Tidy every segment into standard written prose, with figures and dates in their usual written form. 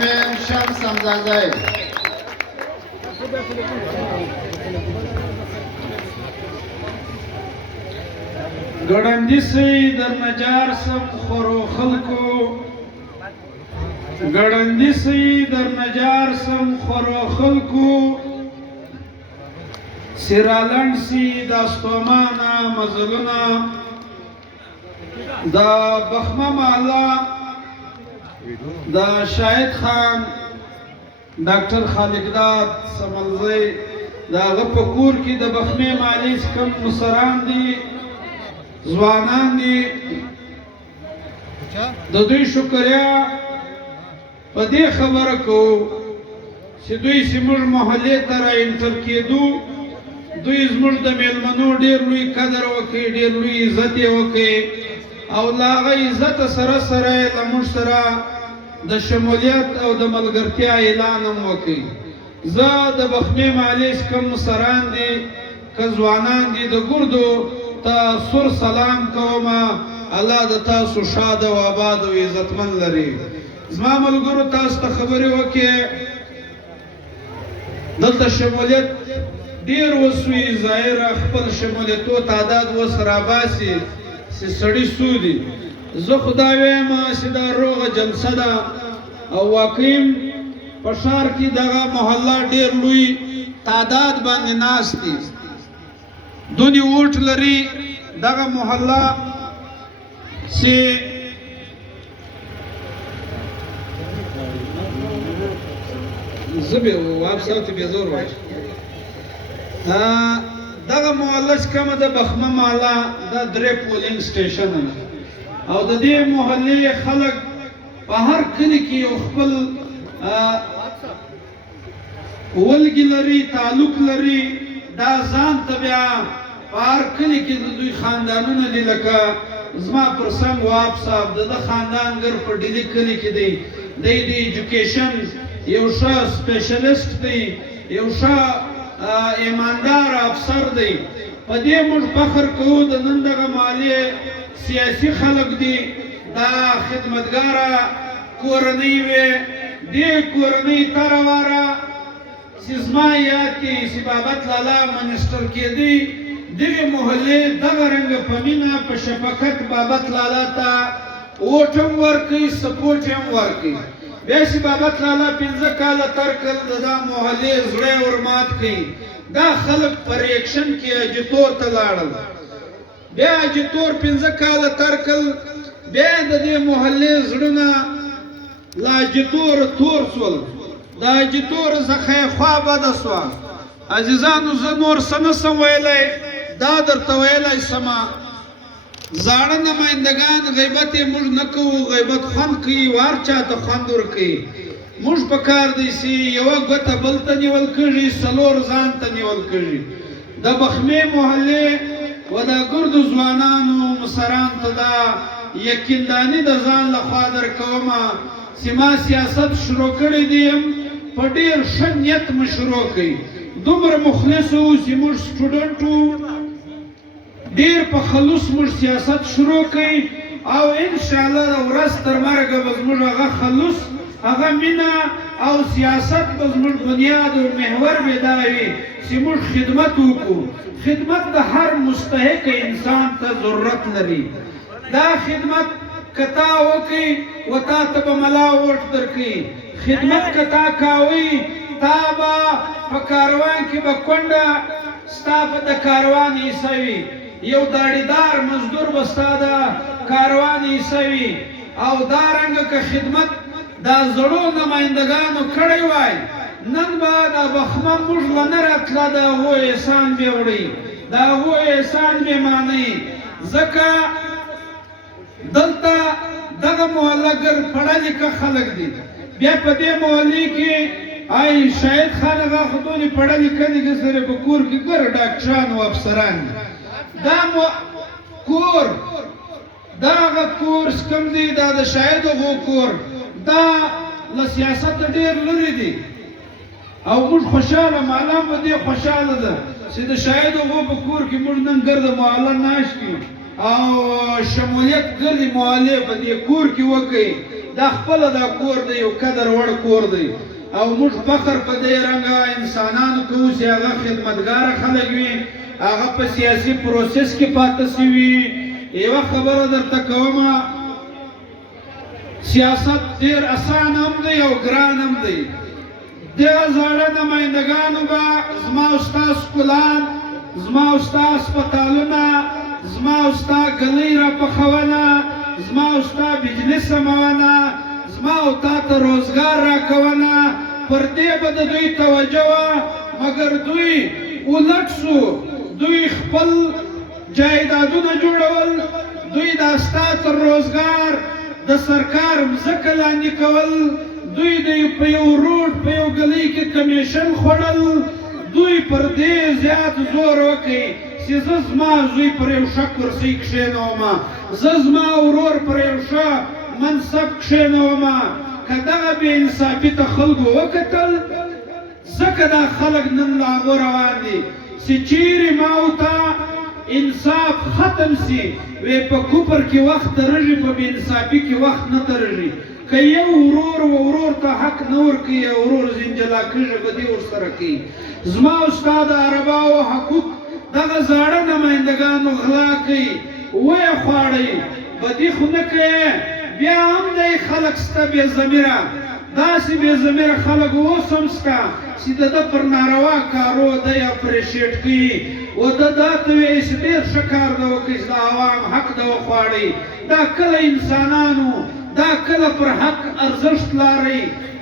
شمس همزازی گڑندی سی در نجار سم خورو خلکو گڑندی سی در نجار سم خورو خلکو سیرالند سی داستومانا مزلونا دا بخمه محله دا شاهد خان ډاکټر خالقداد سملزی دا هغه په کور کې د بخمې محلې کم مشران دي ځوانان دي د دوی شکریا په دې خبره کوو چې دوی زموږ محلې ته را انټر کېدو دوی زموږ د میلمنو ډېر لوی قدر وکړي ډېر لوی عزت یې وکړي او له هغه عزت سره سره یې له موږ سره د شمولیت او د ملګرتیا اعلان هم وکړي زه د بخمې محلې کوم مشران دي که ځوانان دي د ګردو ته سور سلام کوم الله د تاسو شاد او آباد او عزتمن لري زما ملګرو تاسو ته خبرې وکړې دلته شمولیت ډېر وسوي ظاهره خپل شمولیتو تعداد اوس راباسي چې سړي څو دي زه خدا وایم چې دا روغه جلسه ده او واقعیم په ښار کې دغه محله ډېر لوی تعداد باندې ناست دي دونې ووټ لري دغه محله چې زه به واپس او ته به زور وای دغه محله چې کومه د بخمه محله دا درې پولینګ سټیشن او د دې محلې خلک په هر کلي کې یو خپل ولګي لري تعلق لري دا ځان ته بیا په هر کلي کې د دوی خاندانونه دي لکه زما پر څنګ واب صاحب د خاندان ګر په ډیلي کلي کې دی د ایجوکیشن یو ښه سپیشلیسټ دی یو ښه ایماندار افسر دی په دې موږ فخر کوو د نن دغه محلې سیاسي خلق دي دا خدمتګاره کورنۍ وې دې کورنۍ تر واره چې زما یاد کې چې بابت لالا منسټر کېدی دغه محلې دغه رنګ په مینه په شفقت بابت لالا ته ووټ هم ورکوي سپورټ هم ورکوي بیا چې بابت لالا 15 کاله تر کړ د دا محلې زړه ورمات کړي دا خلک په ریاکشن کې اجتور ته لاړل بیا اجتور 15 کاله تر کړ بیا د دې محلې زړونه لا اجتور تور سول دا اجتور زخه خوا بد سوا عزیزانو زه نور سم ویلای دا درته ویلای سما زاړه نمائندگان غیبت موږ نه کوو غیبت خوند کوي وار چاته خوند ورکوي موږ په کار دی چې یوه ګوته بل ته نیول کېږي څلور ځان ته نیول کېږي د بخمې محلې و د ګردو ځوانانو مشران ته دا یقینداني د ځان لخوا درکومه چې ما سیاست شروع کړی دی په ډېر ښه نیت مې شروع کړي دومره مخلص وو چې موږ سټوډنټ وو ډېر په خلوص موږ سیاست شروع کړي او انشاءالله د ورځ تر مرګه به زموږ هغه خلوص هغه مینه او سیاست به زموږ بنیاد او محور به دا وي چې موږ خدمت وکړو خدمت د هر مستحق انسان ته ضرورت لري دا خدمت کتا وکړي و تا ته به ملا ووټ درکړي خدمت کتا کوي تا به په کاروان کې به کونډه ستا په د کاروان حصه وي یو داړیدار مزدور به ستا د کاروان حصه وي او دا رنګه که خدمت دا زړو نمایندګانو کړی وای نن به دا بخمه موږ له نه راتله د هغو احسان به وړئ د هغو احسان به مانئ ځکه دلته دغه محله ګر پړه لیکه خلک دي بیا په دې محلې کې آی شاهد خان هغه خو دونې پړه لیکه دي که سره په کور کې ګوره ډاکټران او افسران دا کور دا هغه کور کوم دی دا د شاهد هغو کور دا له سیاست ډېر لرې دي او موږ خوشحاله محله په دې خوشحاله ده چې د شاهد هغو په کور کې موږ نن ګرده محله ناست یو او شمولیت ګردې محلې په دې کور کې وکړئ دا خپله دا کور دی یو قدر وړ کور دی او موږ فخر په دې رنګه انسانانو کوو چې هغه خدمتګاره خلک وي هغه په سیاسي پروسس کې پاتې سوي یوه خبره درته کومه سیاست ډېر اسان هم دی او ګران هم دی دغه زاړه نمایندګانو به زما او ستا سکولان زما او ستا هسپتالونه زما او ستا ګلۍ راپخونه زما او ستا بجلی سمونه زما او تا ته روزګار راکونه پر دې به د دوی توجه وه مګر دوی الټ سو دوی خپل جایدادونه جوړول دوی دا ستا تر روزګار د سرکار مځکه لاندې کول دوی د په یو روډ په یو ګلۍ کې کمیشن خوړل دوی پر دې زیات زور وکړي چې زه زما زوی پر یو ښه کرسۍ کښېنومه زه زما ورور پر یو ښه منصب کښېنومه که دغه بې انصافي ته خلکو وکتل ځکه دا خلک نن له هغو روان دي چې چیرې ما ورته انصاف ختم سي وی په کفر کې وخت ترږي په بې انصافي کې وخت نه ترږي که یو ورور و ورور ته حق نه ورکوي یا ورور زنجلا کېږي به دې ورسره کوي زما او ستا د عرباو حقوق دغه زاړه نمایندګانو غلا کوي ویې خواړئ بدي خو نه کوې بیا هم دی خلک سته بې ضمیره داسې بې ضمیره خلک اوس هم سته چې د ده پر ناروا کارو دی اپریشیټ کوي و ده دا ته وایي چې ډېر ښه کار ده وکړئ چې د عوام حق ده وخواړئ دا کله انسانانو دا کله پر حق ارزښت لارئ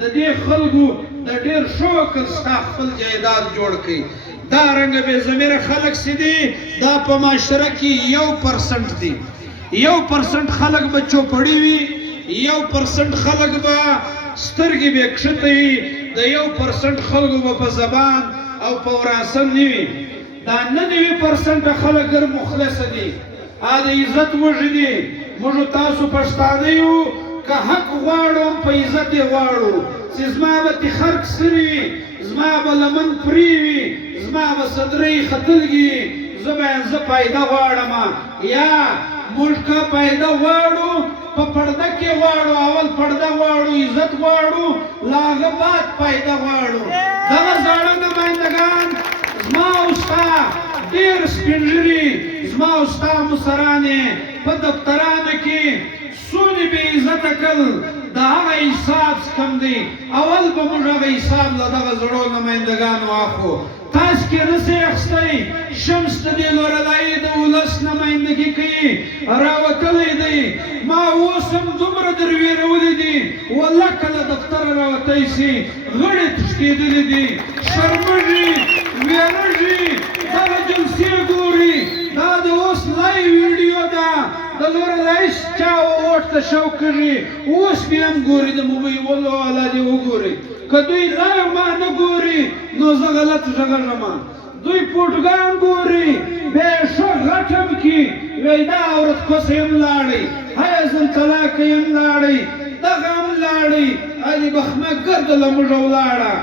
د دې خلکو د ډېر ښه وکړ ستا خپل جایداد جوړ کړئ دا رنګه بې ضمیره خلک چې دي دا په معاشره کې 1% دي 1% خلک به چوپړي وي 1% خلک به سترګې به کښته وي د 1% خلکو به په زبان او په وراثت نه وي دا 90% خلک ګر مخلصه دي د عزت وږي دي موږ تاسو پښتانه یو که حق غواړو په عزت یې غواړو چې زما به تخرک سري وي زما به لمن پرې وي زما به صدرۍ ختلګي زه پیدا غواړم یا موږ که پیدا غواړو په پرده کې غواړو اول پرده غواړو عزت غواړو له هغه بعد پیدا غواړو دغه زاړه نمایندګان زما او ستا ډېر سپین ږیري زما او ستا مشرانې په دفترانو کې څونې بې عزته کړل د هغه حساب کم دی اول به موږ هغه حساب له دغه زړو نمایندګانو اخلو تاسو کې نسئ اخیستی شمس د دې لورلایي د ولس نمایندګي کوي راوتلی دی ما اوس هم دومره در ویرولي دي والله که له دفتره راوتی سي غړي تښتېدلي دي شرمېږي ویرېږي دغه جلسې ګوري دا د اوس لایو ویډیو ده د لورلایي چا اوټ ته شوق کېږي اوس بیا هم ګوري د موبایلو والا دې وګوري که دوی لایو ما نه ګوري نو زه غلط غږېږم دوی پوټګان ګوري بیا یې ښه غټم کي وایي دا عورت کوسه یې هم لاړئ هیا زن طلاقه یې هم لاړئ دغه هم لاړئ علي بخمه ګرده له موږه ولاړه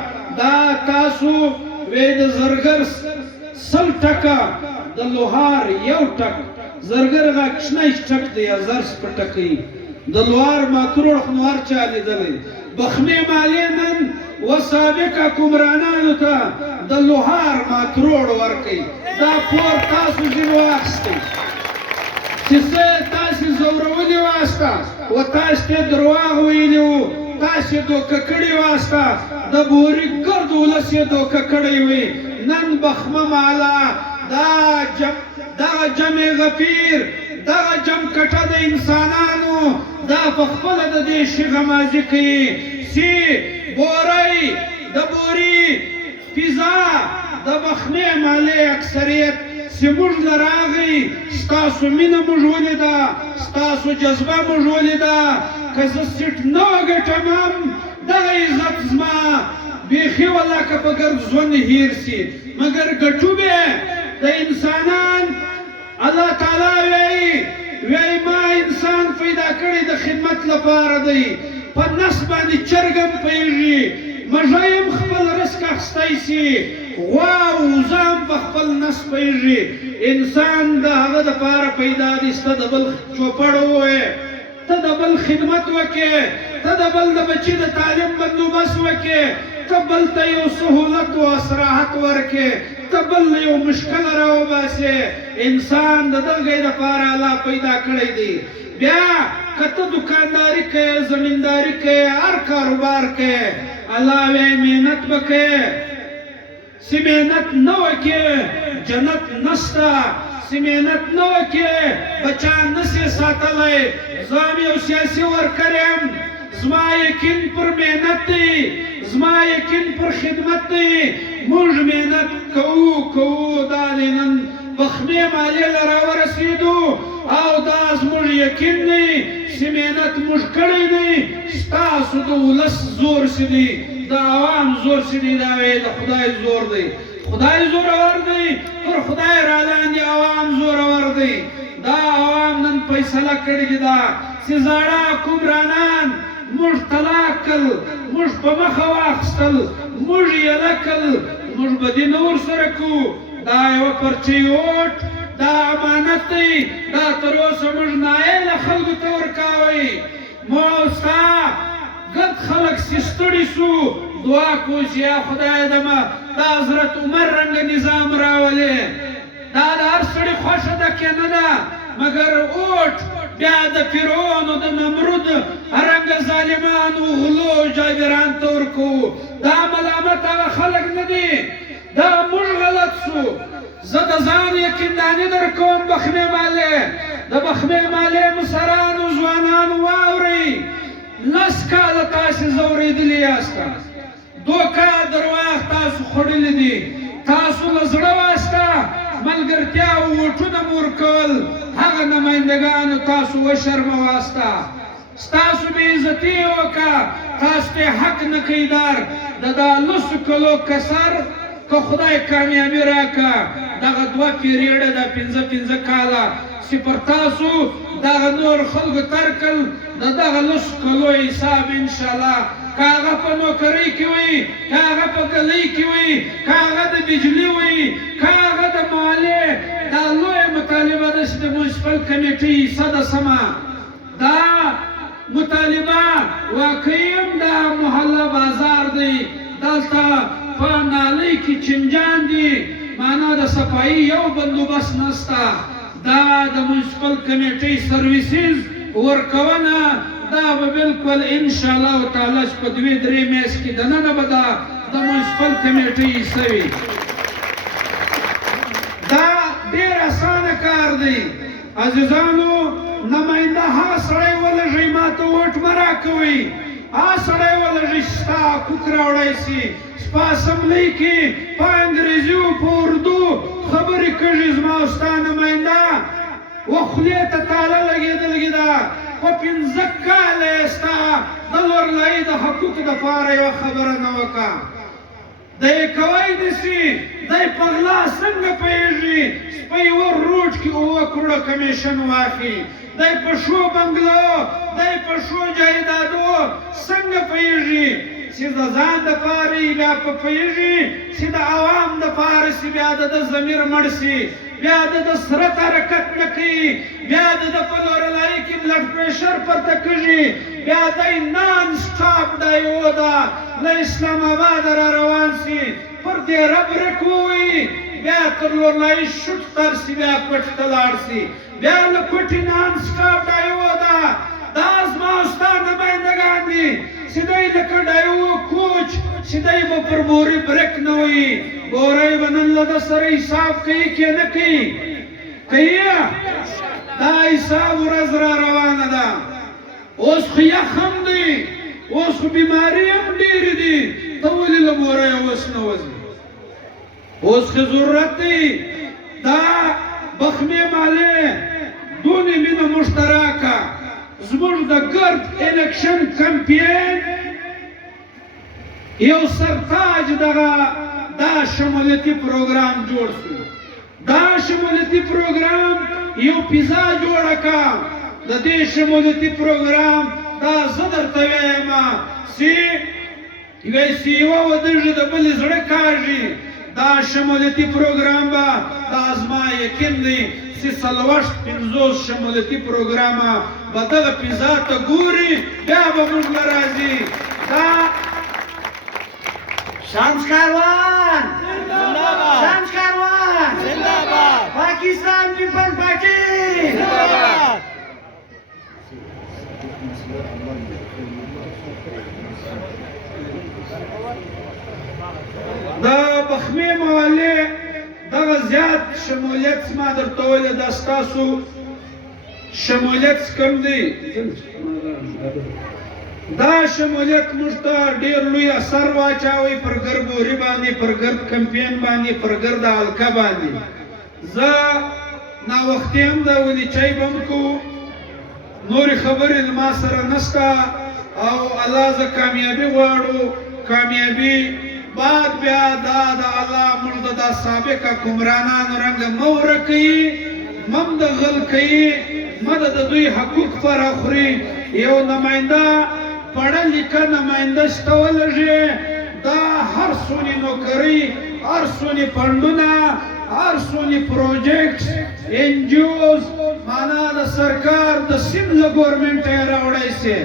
دا تاسو وایي د زرګر 100 ټکه د لوهار 1 ټک زرګر هغه کوچنی ټک دی یا زرس په ټکۍ د لوهار ماتروړ خو نو هر چا لیدلی بخمې مالې نن و سابقه حکمرانانو ته د لوهار ماتروړ ورکوي دا پور تاسو ځینې واخیستی چې څه تاسې زورولي واسته و تاسې ته درواغ ویلي وو تاسې دوکه کړې واسته د بوري ګرد ولس یې دوکه کړی وي نن بخمه مالا دغه جمع غفیر دغه جمع کټه د انسانانو دا په خپله د دې شیغمازي کوي چې بورۍ د بوري فضا د بخمې مالې اکثریت چې موږ له راغی ستاسو مینه موږ ولیده ستاسو جذبه موږ ولیده که زه سیټ نه وګټم هم دغه عزت زما بیخي والله که په ګرد ژوند هیر سي مګر ګټو به د انسانان الله تعالی وایي ما انسان پیدا کړی د خدمت لپاره دی په نس باندې چرګ هم پوهېږي مږی هم خپل رزق اخیستی سي غوا او وزه هم په خپل نس پوهېږي انسان د هغه دپاره پیدا دی سته د بل چوپړ ووایې ته د بل خدمت وکړې ته د بل د بچي د تعلیم بندوبست وکې، ته بل ته یو سهولت او استراحت ورکې، ته بل یو مشکل راوباسې. انسان د دغې دپاره الله پیدا کړی دی. بیا که ته دکانداري کوې، زمینداري کوې، هر کاروبار کوې، الله وایي محنت به کوې. چې محنت نه وکړې جنت نشته، چې محنت نه وکړې بچان نشې ساتلی. زه هم یو سیاسي ورکر یم، زما یقین پر محنت دی، زما یقین پر خدمت دی. موږ محنت کوو دا دی نن بخمې مالیې له راورسېدو او دا زموږ یقین دی چې محنت موږ کړی دی. ستاسو د ولس زور چې دی، د عوام زور چې دی، دا وایي د خدای زور دی. خدای زورور دی، پر خدای را لاندې عوام زورور دی. دا عوام نن فیصله کړې ده چې زاړه حکمرانان موږ طلاق کړل، موږ په مخه واخیستل، موږ یله کړل، موږ به دې نه ورسره کوو. دا یوه پرچې ووټ دا امانت دی، دا تر اوسه موږ نایله خلکو ته ورکوئ. ما او ستا ګرد خلک چې ستړي سو دعا کوو چې یا خدای دمه دا حضرت عمر رنګه نظام راولې. دا د هر سړي خوښه ده که نه ده، مګر اوټ بیا د فرعون او د نمرود رنګه ظالمانو غلو جابران ته ورکوو. دا ملامت هغه خلک نه دي، دا موږ غلط سو. زه د ځان یقینداني در کوم بخمې مالې، د بخمې مالې مشرانو ځوانانو واورئ. 10 کاله تاسې ځورېدلي یاسته، دوکه درواغ تاسو خوړلي دي. تاسو له زړه واسطه ملګرتیا او ووټونه مو ورکول، هغه نمایندګانو تاسو وشرمواسته. ستاسو بې عزتي یې وکړه، تاسو ته حق نه کوي در د دا 10 کلو کسر که خدای کامیابي راکړه. دغه 2 پیریډه ده 5 کاله چې پر تاسو دغه نور خلکو تر کړل، د دغه 10 کلو حساب انشاءالله که هغه په نوکرۍ کې وي، که هغه په ګلۍ کې وي، که هغه د بجلي وي، که هغه د مالیې دا لویه مطالبه ده چې د میونسپل کمیټۍ حصه ده سمه. دا مطالبه واقعي هم دا محله بازار دی، دلته په نالۍ کې چنجان دي، معنا د صفایي یو بندوبست نشته. دا د میونسپل کمیټۍ سرویسز ورکونه دا به بالکل انشاءالله تعالی چې په 2-3 میاشت کې دننه به دا د میونسپل کمیټۍ حصه وي. دا ډېر اسانه کار دی. عزیزانو نماینده هغه سړی ولږئ ما ته ووټ مه راکوئ، هغه سړی ولږئ چې ستا حقوق راوړی سي. چې په اسمبلۍ کې په انګریزي او په اردو خبرې کږي زما او ستا نماینده و خولې ته تاله لګېدلې ده. په 15 کاله یې ستا د لورلایي د حقوقو دپاره یوه خبره نه وکړه. دی کوی داسې دی په غلا څنګه پوهېږي چې په یوه روډ کې 7 کروړه کمیشن واخلي. دی په شو بنګلو، دی په شو جایدادو څنګه پوهېږي چې د ځان دپاره یې بیا په پوهېږي چې د عوام دپاره چې بیا د ده ضمیر مړ شي، بیا د ده سرت حرکت نه کوي، بیا د ده په لورلایي کې بلډ پریشر پرته کږي، بیا دی نان سټاپ دا یو ده له اسلام آباده را روان سي، پر دې رب رک ووایي، بیا تر لورلایي شوټ تر سي، بیا کوټې ته لاړ سي، بیا له کوټې نان سټاپ دا یو ده. دا زما او ستا نمایندګان دي چې دی لکه ډایو کوچ چې دی به پر بوري برک نه وي. بوری به نن له ده سره حساب کوي که نه کوي؟ کوي. دا حساب ورځ را روانه ده. اوس خو یخ هم دی، اوس خو بیماري هم ډېرې دي، ته ولې له بوریه اوس نه وځې؟ اوس خو ضرورت دی دا بخمې مالې دونې مینه موږ ته راکړه. زموږ د ګرد الیکشن کمپین یو سرتاج دغه دا شمولیتي پروګرام جوړ شو. دا شمولیتي پروګرام یو پیزا جوړه کړه. د دې شمولیتي پروګرام دا زه درته وایم چې یوه وډږي د بلې زړه کاږي. دا شمولیتي پروګرام به دا زما یقین دی چې 50 شمولیتي پروګرامه به دغه فضا ته ګوري بیا به موږ له راځي دا شمس کاروان شمس کاروان پاکستان پیپل پارٹی د بخمې محلې دغه زیات شمولیت ما درته ویلې دا ستاسو شمولیت کم دی دا شمولیت موږ ته ډېر لوی اثر واچوي پر ګربوري باندې پر ګرد کمپین باندې پر ګرد حلقه باندې زه ناوختي هم د ولي چای به م کوو نورې خبرې ما سره نشته او الله زه کامیابي غواړو کامیابي بعد بیا دا د الله موږ د دا سابقه کمرانانو رنګه مه ورکوي مم د غل کوي مه د دوی حقوق پراخوري یو نماینده پړه لیکه نماینده شته ولږي دا هر څونې نوکرۍ هر څونې فنډونه هر څونې پروجیکټ NGOs معنا د سرکار د سند له ګورمنټه یې راوړی سي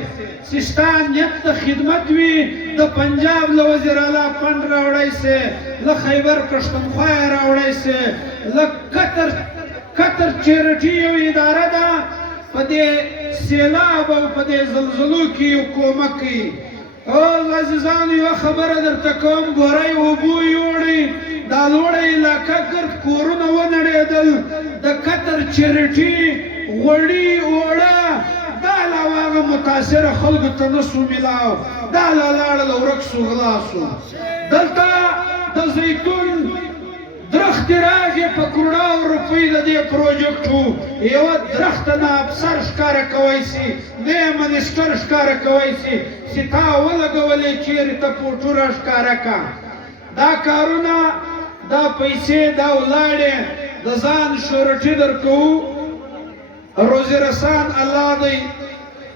چې ستا نیت د خدمت وي د پنجاب له وزیر اعلی فنډ راوړی سي له خیبر پښتونخوا یې راوړی سي له قطر چیرټي یو اداره ده په دې سیلاب او په دې زلزلو کې یو کومک کوي او عزیزانو یوه خبره درته کوم ګورئ اوبو یوړئ دا لوړه علاقه ګرد کورونه ونړېدل د قطر چیرټي غوړي اوړه دا علاوه هغه متاثره خلکو ته نه سو میلاو دا لا لاړل ورک سو غلا سو دلته د زیتون درخت راغی په کروڑاو روپۍ د دې پروجیکټو یوه درخت نه افسر ښکاره کوی سي نه یې منسټر ښکاره کوی سي چې تا ولګولې چیرې ته فوټو را ښکاره کا دا کارونه دا پیسې دا ولاړې د ځان شورټي درکوو روزي رسان الله دی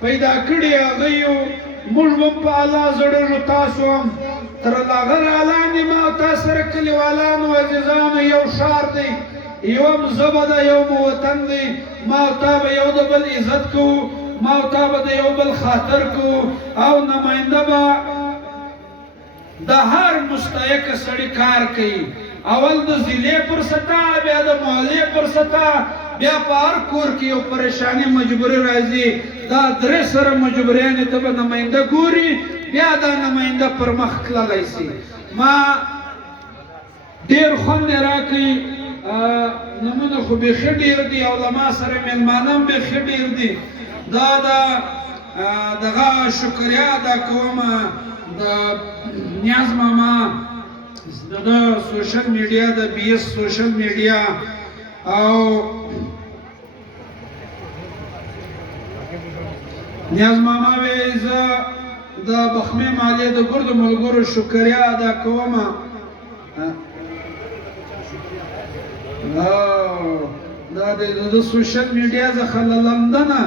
پیدا کړي هغه یو موږ هم په الله زړېږو تاسو هم تر هغه رالاندې ما او تا سره کلیوالانو عزیزانو یو ښار دی یو هم ژبه ده یو مو وطن دی ما او تا به یو د بل عزت کوو ما او تا به د یو بل خاطر کوو او نماینده به د هر مستحق سړي کار کوي اول د ضلع پر سطح بیا د محلې پر سطح بیا په هر کور کې یو پریشاني مجبوري راځي دا درې سره مجبوریانې ته به نماینده ګوري بیا دا نماینده پر مخ تللی سي ما ډېر خوند یې راکوي نومونه خو بیخي ډېر دي او له ما سره مېلمانه هم بیخي ډېر دي دا دغه شکریا ادا کومه د نیاز ماما د سوشل میډیا د BS سوشل میډیا او نیاز ماما وی زه د بخمې محلې د ګردو ملګرو شکریا ادا کوم دا د سوشل میډیا څخه له لندنه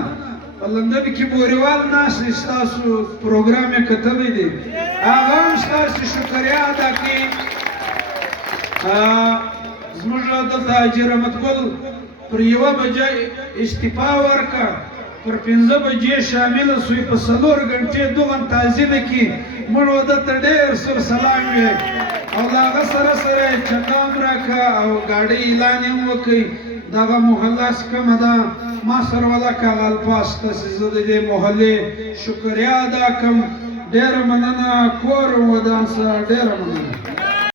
په لندن کې بوریوال ناست دی ستاسو پروګرام یې کتلی دی هغه هم ستاسو شکریا ادا کوي زموږ دلته حاجي رحمت ګل پر 1 بجه استعفا ورکړه پر 5 بجې شامله سوی په 4 غنټې دغه تعزیه کې موږ ورته ډېر سر سلام وی او هغه سره چندان راکړه او ګاډۍ اعلان یې وکړ دغه محله کومه ده ما سره ولاکه الفاظ تاسو زه د دې محلې شکریا ادا کوم ډېره مننه کور ودان سره ډېره مننه